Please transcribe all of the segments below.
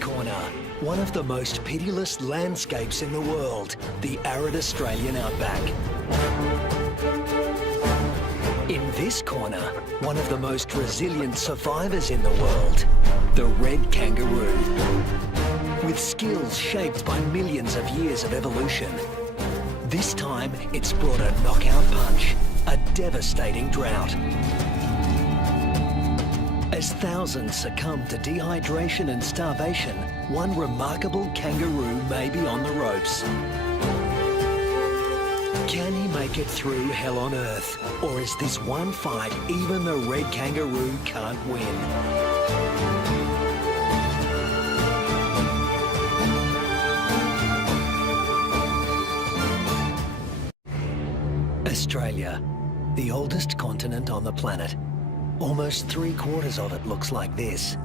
corner, one of the most pitiless landscapes in the world, the arid Australian outback. In this corner, one of the most resilient survivors in the world, the red kangaroo. With skills shaped by millions of years of evolution, this time it's brought a knockout punch, a devastating drought. As thousands succumb to dehydration and starvation, one remarkable kangaroo may be on the ropes. Can he make it through hell on earth? Or is this one fight even the red kangaroo can't win? Australia, the oldest continent on the planet. Almost 3/4 of it looks like this.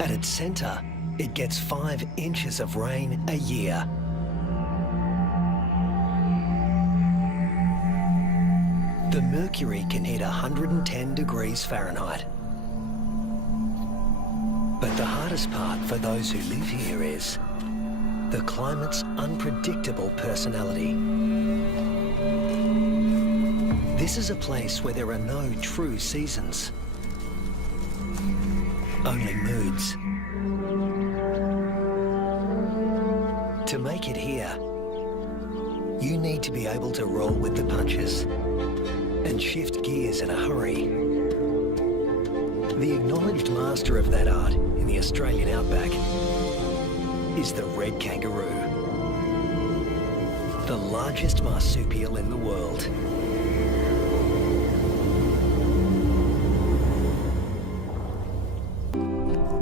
At its centre, it gets 5 inches of rain a year. The mercury can hit 110 degrees Fahrenheit. But the hardest part for those who live here is the climate's unpredictable personality. This is a place where there are no true seasons, only moods. To make it here, you need to be able to roll with the punches and shift gears in a hurry. The acknowledged master of that art in the Australian outback is the red kangaroo, the largest marsupial in the world.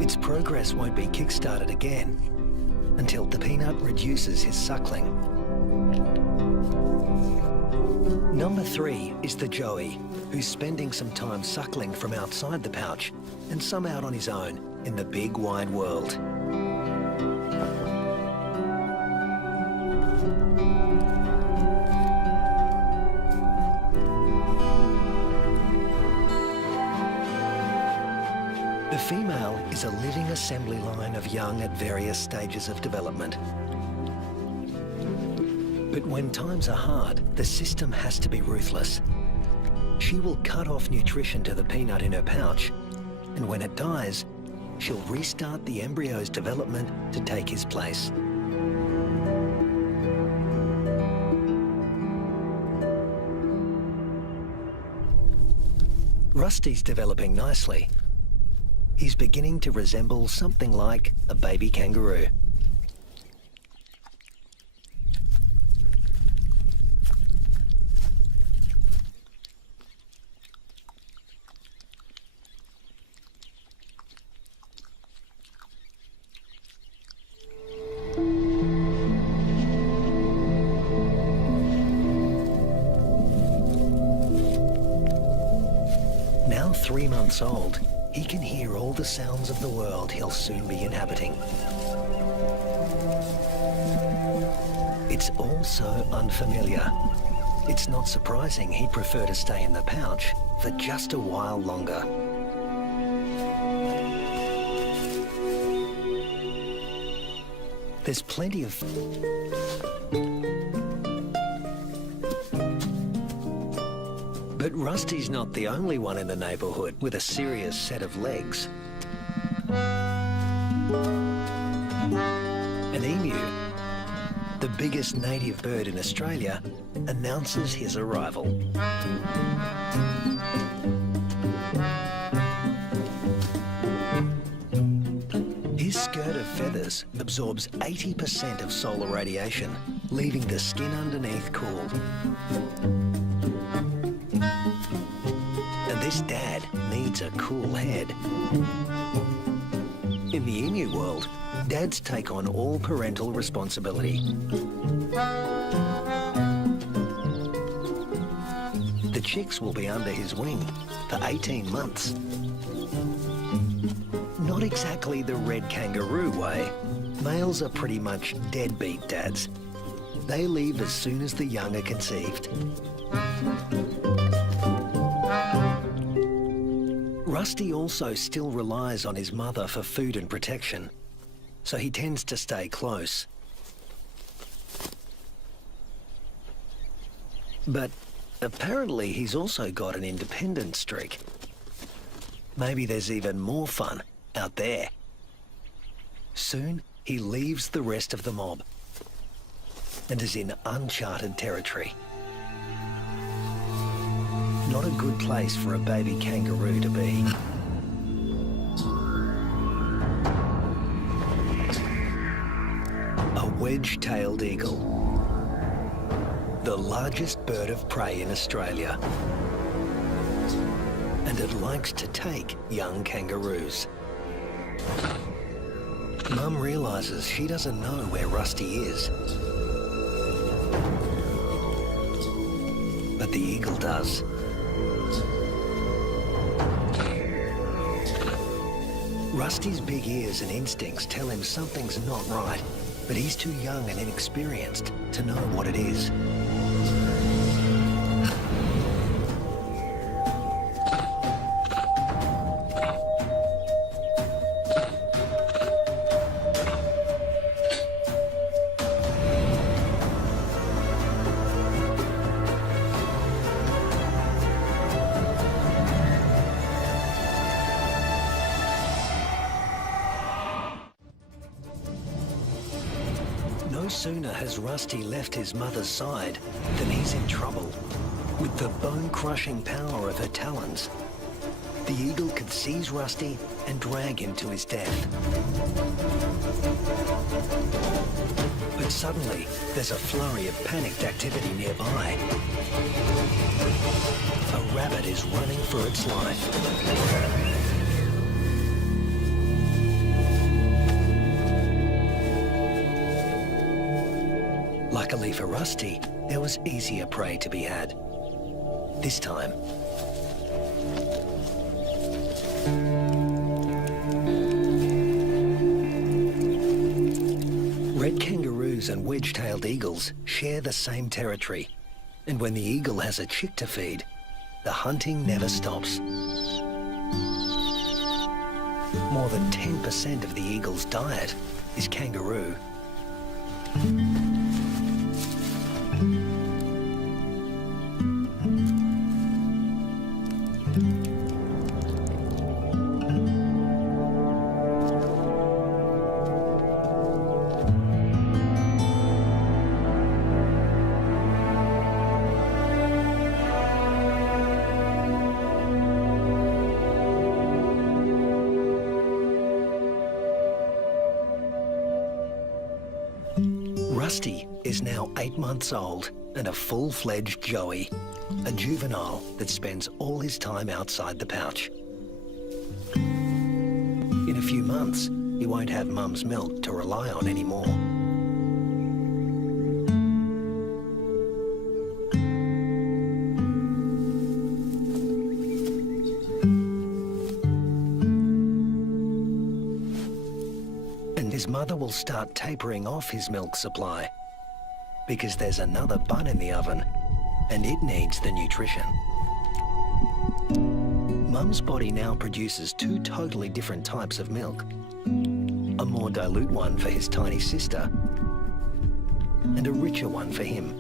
Its progress won't be kick-started again until the peanut reduces his suckling. Number 3 is the joey, who's spending some time suckling from outside the pouch and some out on his own in the big wide world. The female is a living assembly line of young at various stages of development. But when times are hard, the system has to be ruthless. She will cut off nutrition to the peanut in her pouch, and when it dies, she'll restart the embryo's development to take his place. Rusty's developing nicely. He's beginning to resemble something like a baby kangaroo. Now 3 months old, he can hear all the sounds of the world he'll soon be inhabiting. It's all so unfamiliar. It's not surprising he'd prefer to stay in the pouch for just a while longer. There's plenty of But Rusty's not the only one in the neighbourhood with a serious set of legs. An emu, the biggest native bird in Australia, announces his arrival. His skirt of feathers absorbs 80% of solar radiation, leaving the skin underneath cool. This dad needs a cool head. In the emu world, dads take on all parental responsibility. The chicks will be under his wing for 18 months. Not exactly the red kangaroo way. Males are pretty much deadbeat dads. They leave as soon as the young are conceived. Rusty also still relies on his mother for food and protection, so he tends to stay close. But apparently he's also got an independent streak. Maybe there's even more fun out there. Soon he leaves the rest of the mob and is in uncharted territory. Not a good place for a baby kangaroo to be. A wedge-tailed eagle, the largest bird of prey in Australia. And it likes to take young kangaroos. Mum realises she doesn't know where Rusty is. But the eagle does. Rusty's big ears and instincts tell him something's not right, but he's too young and inexperienced to know what it is. No sooner has Rusty left his mother's side than he's in trouble. With the bone-crushing power of her talons, the eagle could seize Rusty and drag him to his death. But suddenly, there's a flurry of panicked activity nearby. A rabbit is running for its life. Luckily for Rusty, there was easier prey to be had. This time, red kangaroos and wedge-tailed eagles share the same territory, and when the eagle has a chick to feed, the hunting never stops. More than 10% of the eagle's diet is kangaroo. Rusty is now 8 months old and a full-fledged joey, a juvenile that spends all his time outside the pouch. In a few months, he won't have Mum's milk to rely on anymore. And his mother will start tapering off his milk supply because there's another bun in the oven and it needs the nutrition. Mum's body now produces 2 totally different types of milk. A more dilute one for his tiny sister and a richer one for him.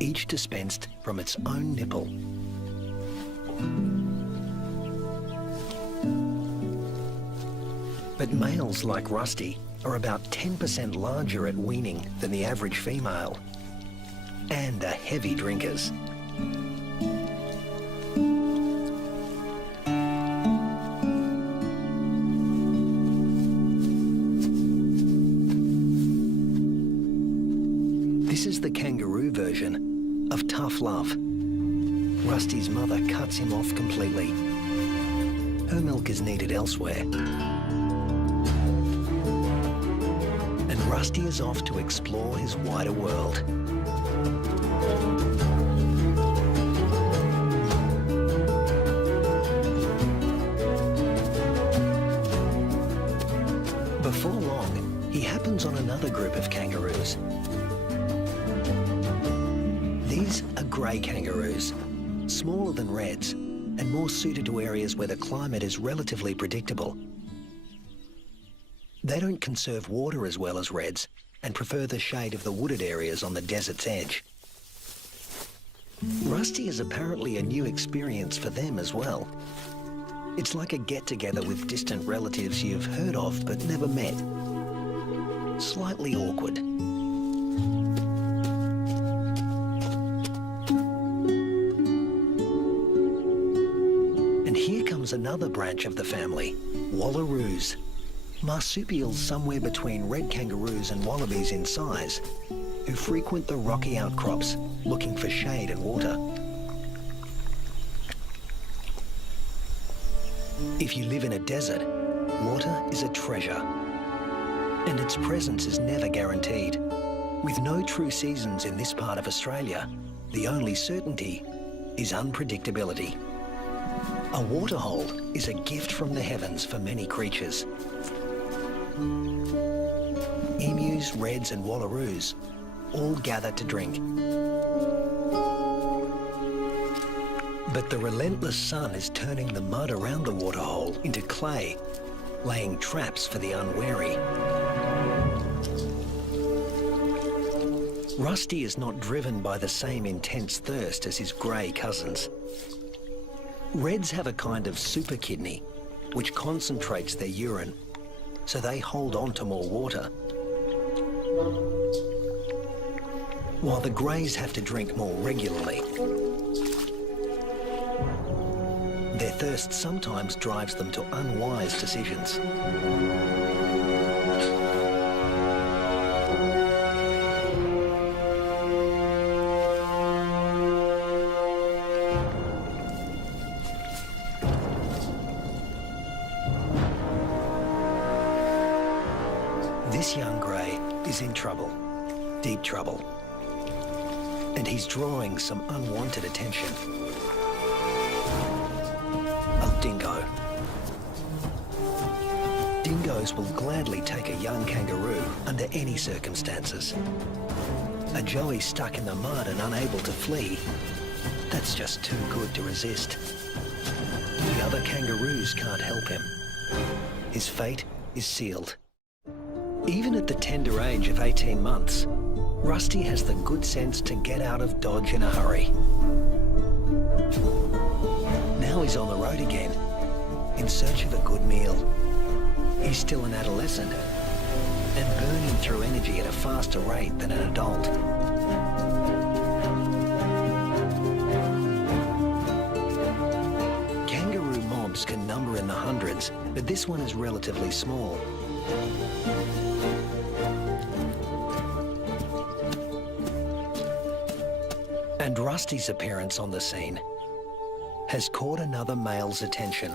Each dispensed from its own nipple. But males like Rusty are about 10% larger at weaning than the average female, and are heavy drinkers. This is the kangaroo version of tough love. Rusty's mother cuts him off completely. Her milk is needed elsewhere. Rusty is off to explore his wider world. Before long, he happens on another group of kangaroos. These are grey kangaroos, smaller than reds and more suited to areas where the climate is relatively predictable. They don't conserve water as well as reds and prefer the shade of the wooded areas on the desert's edge. Rusty is apparently a new experience for them as well. It's like a get-together with distant relatives you've heard of but never met. Slightly awkward. And here comes another branch of the family, wallaroos. Marsupials somewhere between red kangaroos and wallabies in size, who frequent the rocky outcrops looking for shade and water. If you live in a desert, water is a treasure, and its presence is never guaranteed. With no true seasons in this part of Australia, the only certainty is unpredictability. A waterhole is a gift from the heavens for many creatures. Emus, reds and wallaroos all gather to drink. But the relentless sun is turning the mud around the waterhole into clay, laying traps for the unwary. Rusty is not driven by the same intense thirst as his grey cousins. Reds have a kind of super kidney, which concentrates their urine, so they hold on to more water. While the greys have to drink more regularly. Their thirst sometimes drives them to unwise decisions. This young grey is in trouble, deep trouble, and he's drawing some unwanted attention. A dingo. Dingoes will gladly take a young kangaroo under any circumstances. A joey stuck in the mud and unable to flee, that's just too good to resist. The other kangaroos can't help him. His fate is sealed. Even at the tender age of 18 months, Rusty has the good sense to get out of Dodge in a hurry. Now he's on the road again, in search of a good meal. He's still an adolescent, and burning through energy at a faster rate than an adult. Kangaroo mobs can number in the hundreds, but this one is relatively small. And Rusty's appearance on the scene has caught another male's attention.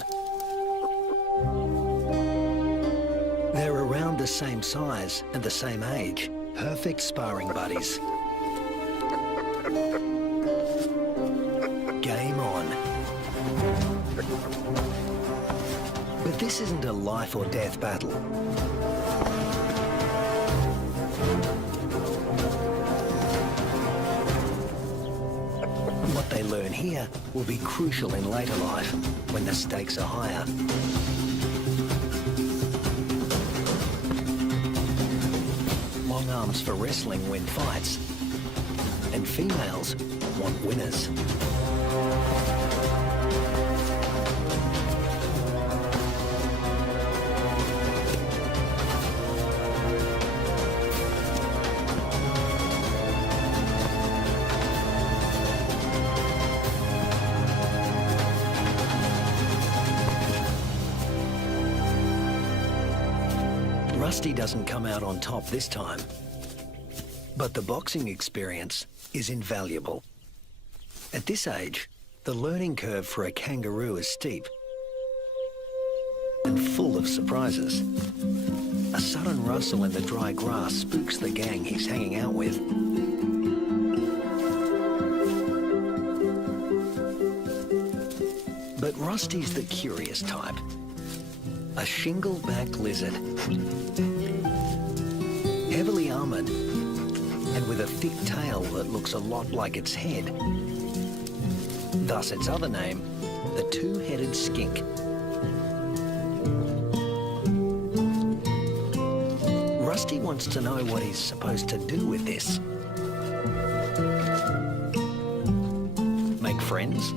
They're around the same size and the same age, perfect sparring buddies. Game on. But this isn't a life or death battle. What they learn here will be crucial in later life, when the stakes are higher. Long arms for wrestling win fights, and females want winners. Rusty doesn't come out on top this time, but the boxing experience is invaluable. At this age, the learning curve for a kangaroo is steep and full of surprises. A sudden rustle in the dry grass spooks the gang he's hanging out with. But Rusty's the curious type. A shingle-backed lizard. Heavily armoured and with a thick tail that looks a lot like its head. Thus its other name, the two-headed skink. Rusty wants to know what he's supposed to do with this. Make friends?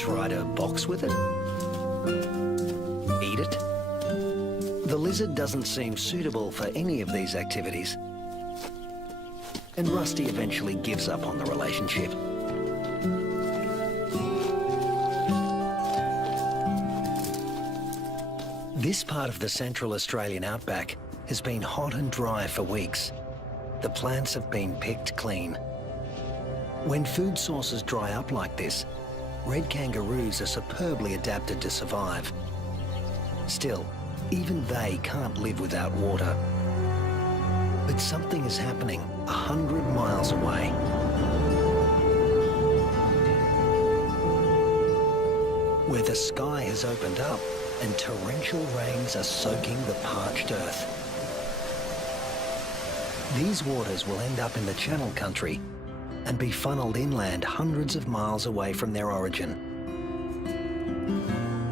Try to box with it? Eat it? The lizard doesn't seem suitable for any of these activities. And Rusty eventually gives up on the relationship. This part of the Central Australian outback has been hot and dry for weeks. The plants have been picked clean. When food sources dry up like this, red kangaroos are superbly adapted to survive. Still, even they can't live without water. But something is happening 100 miles away. Where the sky has opened up and torrential rains are soaking the parched earth. These waters will end up in the Channel Country and be funneled inland hundreds of miles away from their origin.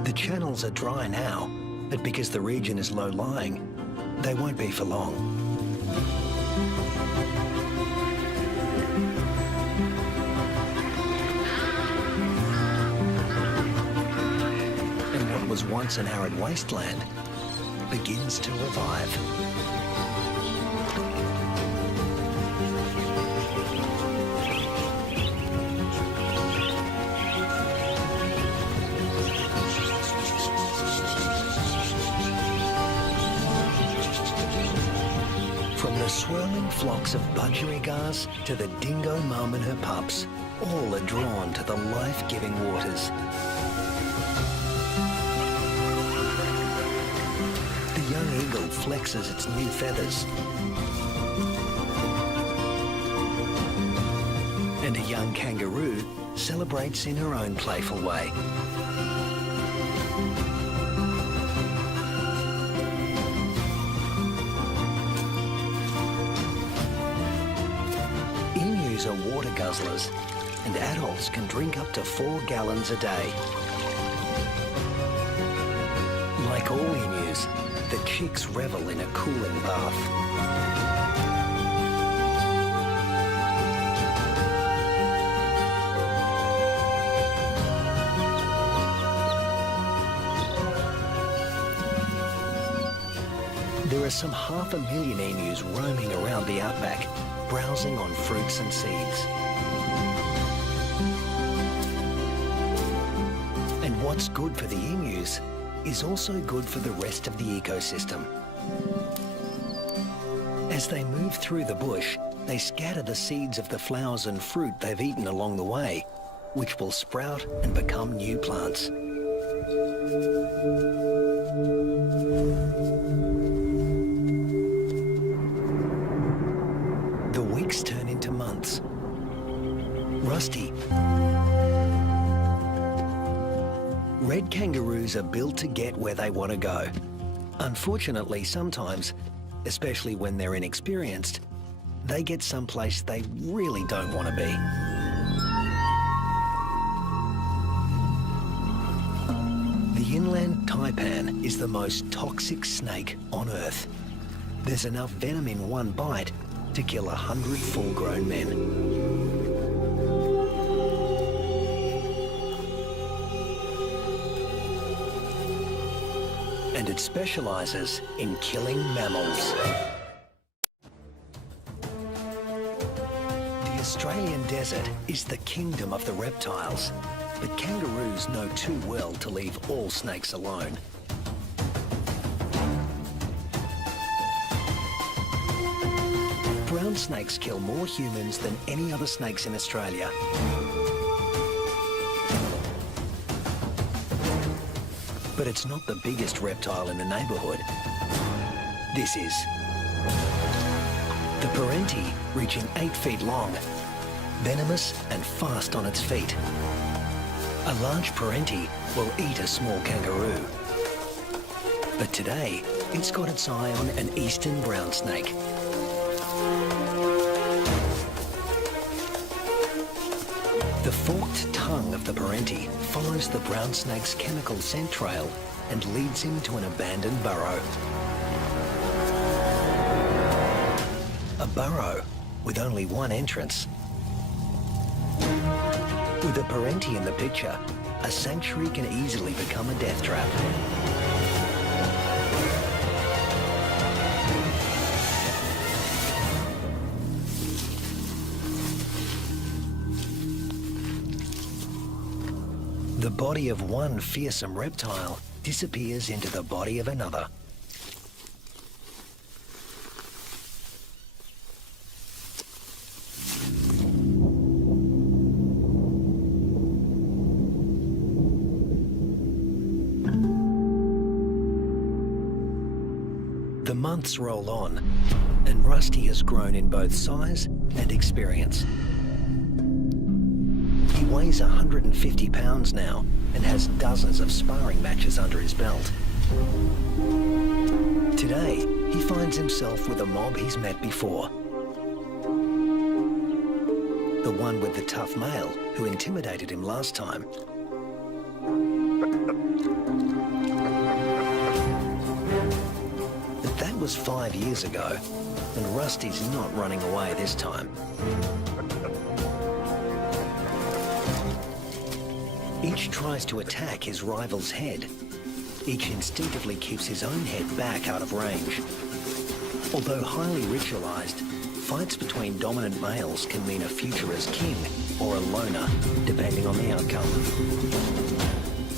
The channels are dry now, but because the region is low-lying, they won't be for long. Was once an arid wasteland begins to revive. From the swirling flocks of budgerigars to the dingo mum and her pups, all are drawn to the life-giving waters. The young eagle flexes its new feathers. And a young kangaroo celebrates in her own playful way. Emus are water guzzlers, and adults can drink up to 4 gallons a day. Like all emus, the chicks revel in a cooling bath. There are some 500,000 emus roaming around the outback, browsing on fruits and seeds. And what's good for the emus is also good for the rest of the ecosystem. As they move through the bush, they scatter the seeds of the flowers and fruit they've eaten along the way, which will sprout and become new plants. The weeks turn into months. Rusty. Red kangaroos are built to get where they want to go. Unfortunately, sometimes, especially when they're inexperienced, they get someplace they really don't want to be. The inland taipan is the most toxic snake on Earth. There's enough venom in one bite to kill 100 full-grown men. And it specializes in killing mammals. The Australian desert is the kingdom of the reptiles, but kangaroos know too well to leave all snakes alone. Brown snakes kill more humans than any other snakes in Australia. But it's not the biggest reptile in the neighbourhood. This is. The parenti, reaching 8 feet long, venomous and fast on its feet. A large parenti will eat a small kangaroo. But today, it's got its eye on an eastern brown snake. The forked tongue of the parenti follows the brown snake's chemical scent trail and leads him to an abandoned burrow. A burrow with only one entrance. With a parenti in the picture, a sanctuary can easily become a death trap. The body of one fearsome reptile disappears into the body of another. The months roll on, and Rusty has grown in both size and experience. He weighs 150 pounds now and has dozens of sparring matches under his belt. Today, he finds himself with a mob he's met before. The one with the tough male who intimidated him last time. But that was 5 years ago, and Rusty's not running away this time. Each tries to attack his rival's head. Each instinctively keeps his own head back out of range. Although highly ritualized, fights between dominant males can mean a future as king or a loner, depending on the outcome.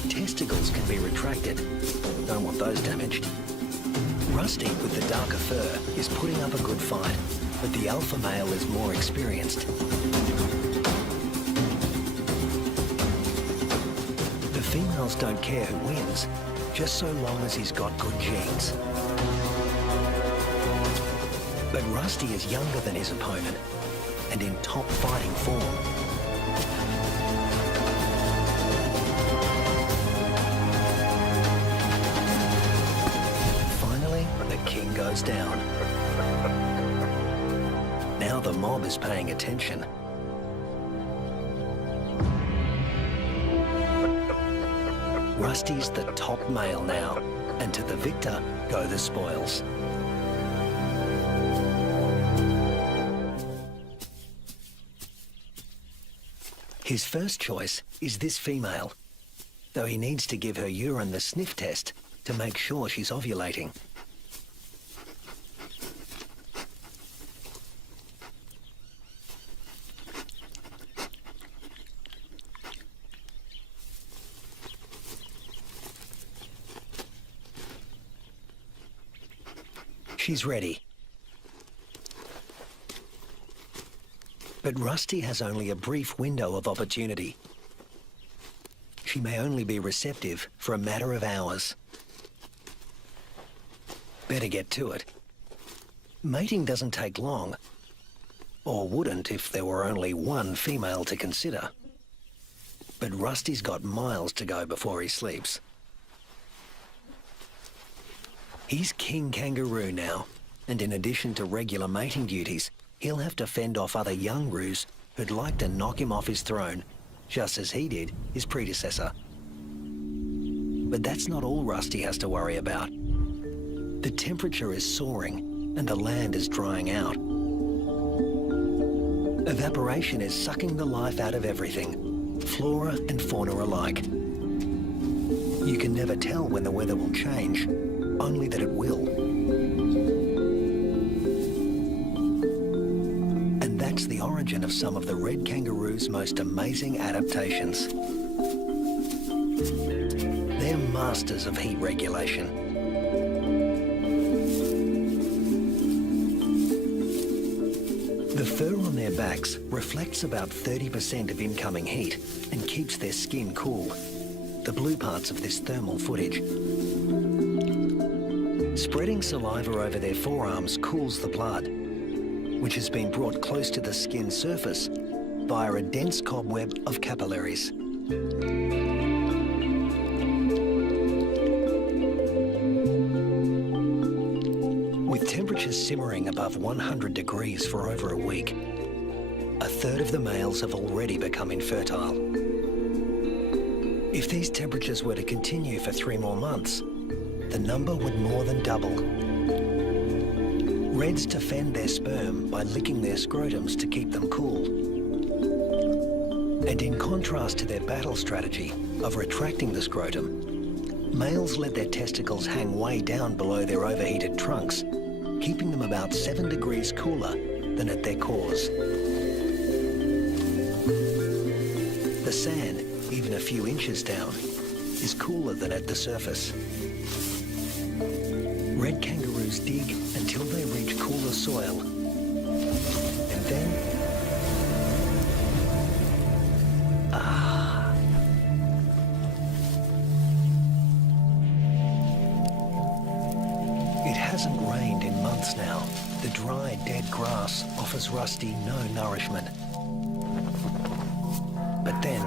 Testicles can be retracted. Don't want those damaged. Rusty, with the darker fur, is putting up a good fight, but the alpha male is more experienced. Females don't care who wins, just so long as he's got good genes. But Rusty is younger than his opponent and in top fighting form. Finally, the king goes down. Now the mob is paying attention. Rusty's the top male now, and to the victor go the spoils. His first choice is this female, though he needs to give her urine the sniff test to make sure she's ovulating. She's ready. But Rusty has only a brief window of opportunity. She may only be receptive for a matter of hours. Better get to it. Mating doesn't take long, or wouldn't if there were only one female to consider. But Rusty's got miles to go before he sleeps. He's King Kangaroo now, and in addition to regular mating duties, he'll have to fend off other young roos who'd like to knock him off his throne, just as he did his predecessor. But that's not all Rusty has to worry about. The temperature is soaring, and the land is drying out. Evaporation is sucking the life out of everything, flora and fauna alike. You can never tell when the weather will change, only that it will. And that's the origin of some of the red kangaroo's most amazing adaptations. They're masters of heat regulation. The fur on their backs reflects about 30% of incoming heat and keeps their skin cool, the blue parts of this thermal footage. Spreading saliva over their forearms cools the blood, which has been brought close to the skin surface via a dense cobweb of capillaries. With temperatures simmering above 100 degrees for over a week, a a third of the males have already become infertile. If these temperatures were to continue for 3 more months, the number would more than double. Reds defend their sperm by licking their scrotums to keep them cool. And in contrast to their battle strategy of retracting the scrotum, males let their testicles hang way down below their overheated trunks, keeping them about 7 degrees cooler than at their cores. The sand, even a few inches down, is cooler than at the surface. Red kangaroos dig until they reach cooler soil, and then it hasn't rained in months now. The dry, dead grass offers Rusty no nourishment. But then,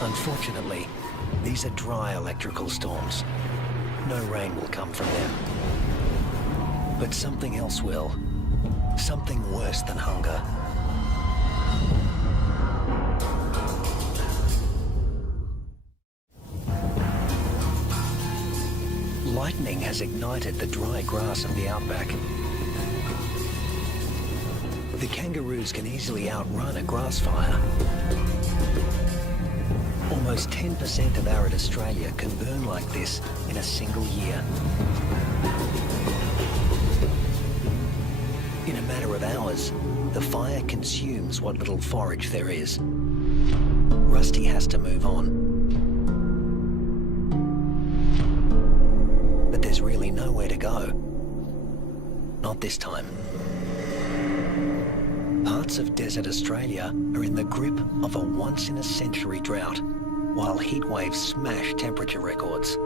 unfortunately, these are dry electrical storms. No rain will come from them. But something else will. Something worse than hunger. Lightning has ignited the dry grass of the outback. The kangaroos can easily outrun a grass fire. Almost 10% of arid Australia can burn like this in a single year. In a matter of hours, the fire consumes what little forage there is. Rusty has to move on. But there's really nowhere to go. Not this time. Parts of desert Australia are in the grip of a once-in-a-century drought, while heat waves smash temperature records.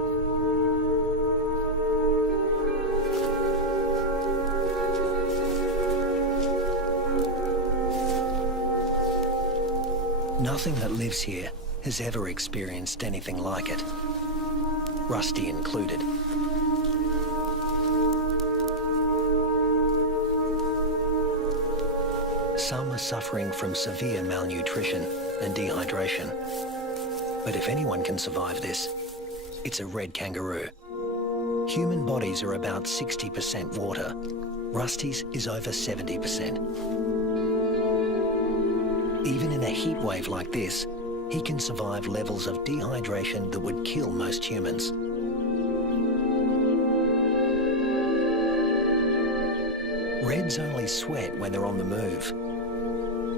Nothing that lives here has ever experienced anything like it, Rusty included. Some are suffering from severe malnutrition and dehydration. But if anyone can survive this, it's a red kangaroo. Human bodies are about 60% water. Rusty's is over 70%. Even in a heat wave like this, he can survive levels of dehydration that would kill most humans. Reds only sweat when they're on the move.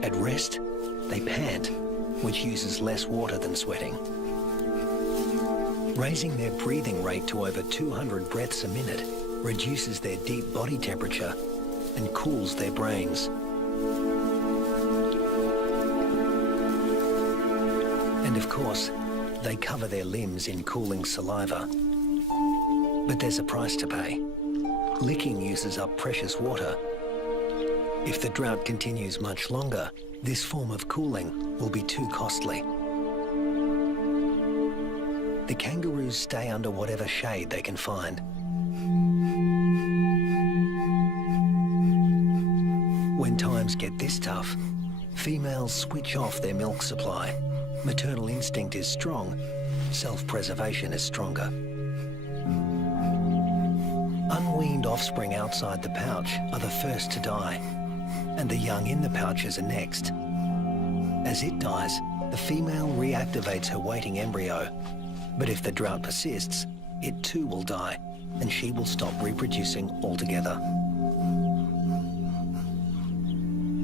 At rest, they pant, which uses less water than sweating. Raising their breathing rate to over 200 breaths a minute reduces their deep body temperature and cools their brains. And of course, they cover their limbs in cooling saliva. But there's a price to pay. Licking uses up precious water. If the drought continues much longer, this form of cooling will be too costly. The kangaroos stay under whatever shade they can find. When times get this tough, females switch off their milk supply. Maternal instinct is strong, self-preservation is stronger. Unweaned offspring outside the pouch are the first to die, and the young in the pouches are next. As it dies, the female reactivates her waiting embryo. But if the drought persists, it too will die, and she will stop reproducing altogether.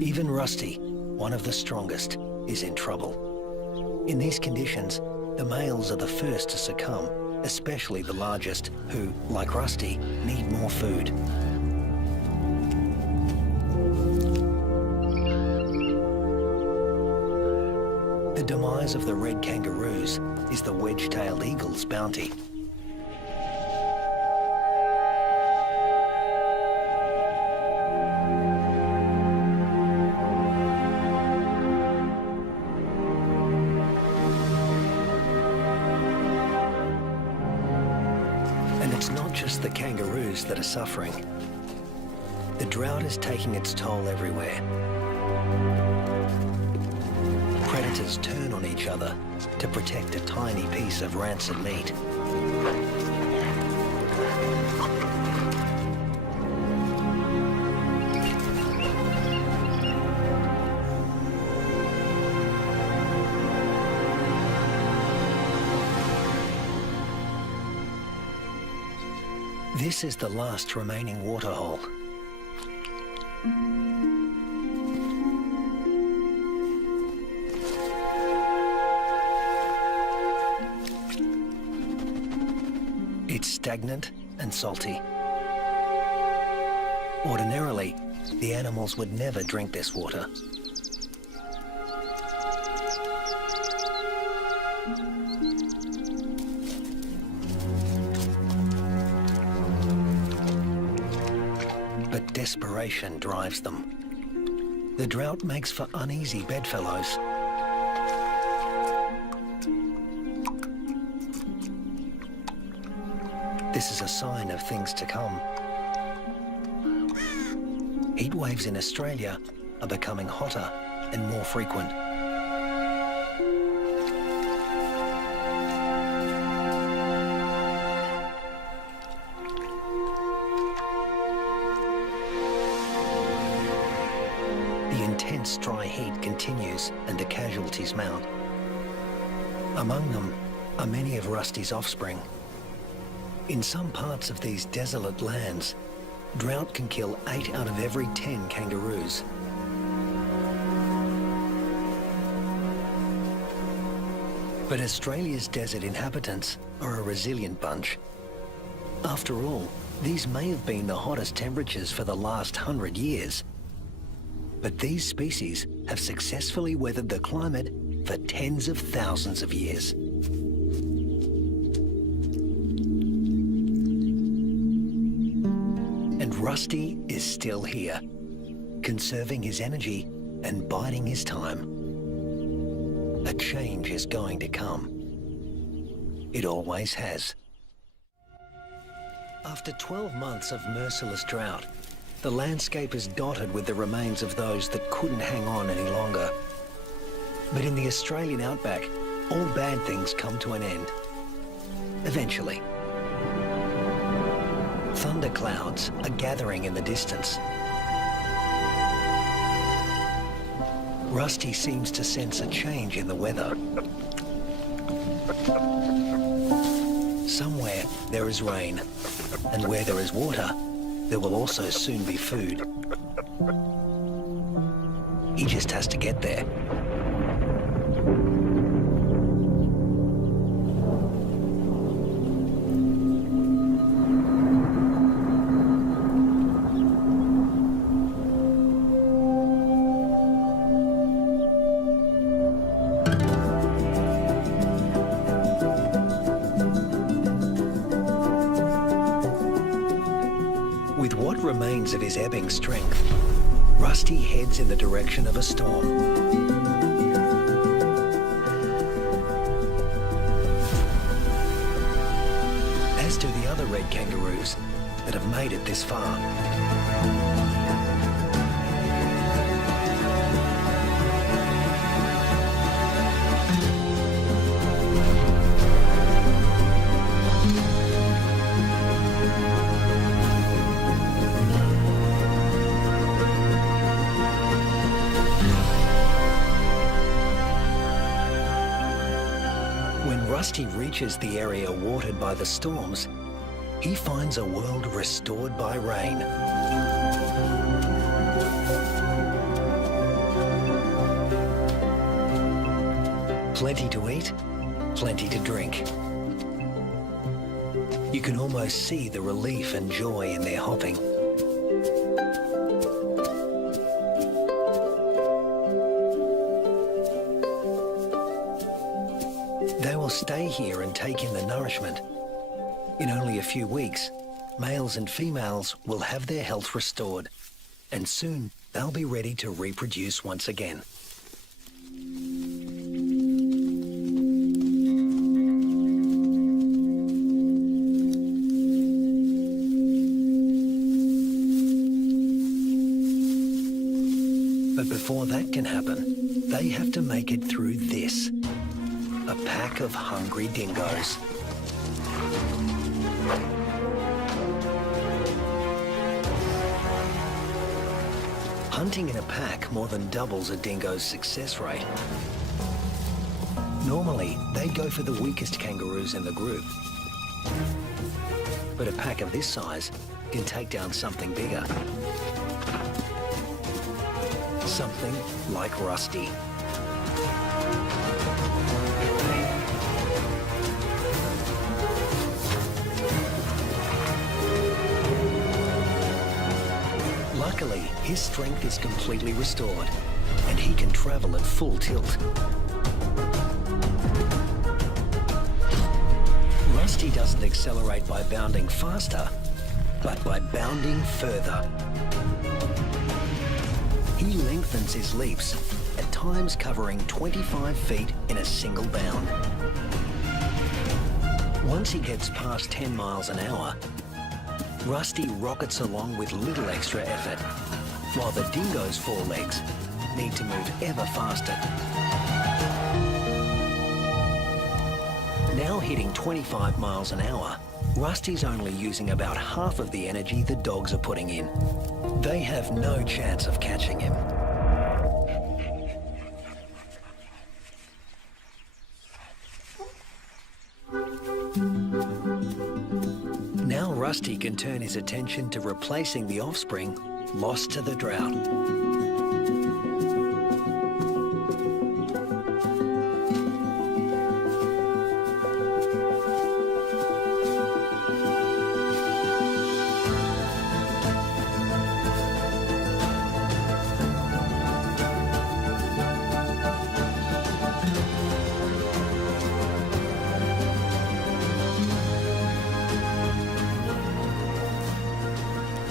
Even Rusty, one of the strongest, is in trouble. In these conditions, the males are the first to succumb, especially the largest, who, like Rusty, need more food. The demise of the red kangaroos is the wedge-tailed eagle's bounty. And it's not just the kangaroos that are suffering. The drought is taking its toll everywhere. Predators turn on each other to protect a tiny piece of rancid meat. This is the last remaining waterhole. It's stagnant and salty. Ordinarily, the animals would never drink this water. But desperation drives them. The drought makes for uneasy bedfellows. This is a sign of things to come. Heat waves in Australia are becoming hotter and more frequent. The intense dry heat continues and the casualties mount. Among them are many of Rusty's offspring. In some parts of these desolate lands, drought can kill 8 out of every 10 kangaroos. But Australia's desert inhabitants are a resilient bunch. After all, these may have been the hottest temperatures for the last 100 years. But these species have successfully weathered the climate for tens of thousands of years. Rusty is still here, conserving his energy and biding his time. A change is going to come. It always has. After 12 months of merciless drought, the landscape is dotted with the remains of those that couldn't hang on any longer. But in the Australian outback, all bad things come to an end. Eventually. Thunderclouds are gathering in the distance. Rusty seems to sense a change in the weather. Somewhere there is rain, and where there is water, there will also soon be food. He just has to get there. Of his ebbing strength, Rusty heads in the direction of a storm. As do the other red kangaroos that have made it this far. Rusty reaches the area watered by the storms, he finds a world restored by rain. Plenty to eat, plenty to drink. You can almost see the relief and joy in their hopping. They will stay here and take in the nourishment. In only a few weeks, males and females will have their health restored, and soon they'll be ready to reproduce once again. But before that can happen, they have to make it through this. A pack of hungry dingoes. Hunting in a pack more than doubles a dingo's success rate. Normally, they go for the weakest kangaroos in the group. But a pack of this size can take down something bigger. Something like Rusty. Luckily, his strength is completely restored, and he can travel at full tilt. Rusty doesn't accelerate by bounding faster, but by bounding further. He lengthens his leaps, at times covering 25 feet in a single bound. Once he gets past 10 miles an hour, Rusty rockets along with little extra effort, while the dingo's forelegs need to move ever faster. Now hitting 25 miles an hour, Rusty's only using about half of the energy the dogs are putting in. They have no chance of catching him. Now Rusty can turn his attention to replacing the offspring lost to the drought.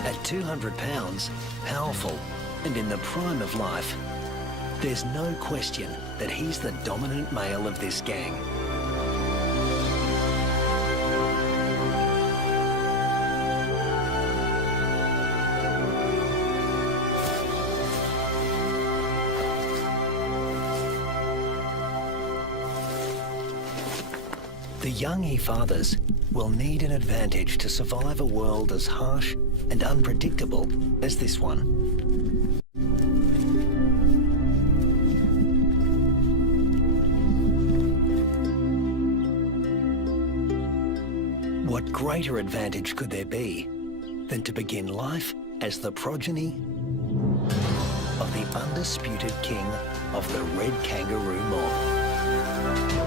At 200 pounds, powerful, and in the prime of life, there's no question that he's the dominant male of this gang. The young he fathers will need an advantage to survive a world as harsh and unpredictable as this one. What greater advantage could there be than to begin life as the progeny of the undisputed king of the red kangaroo mob?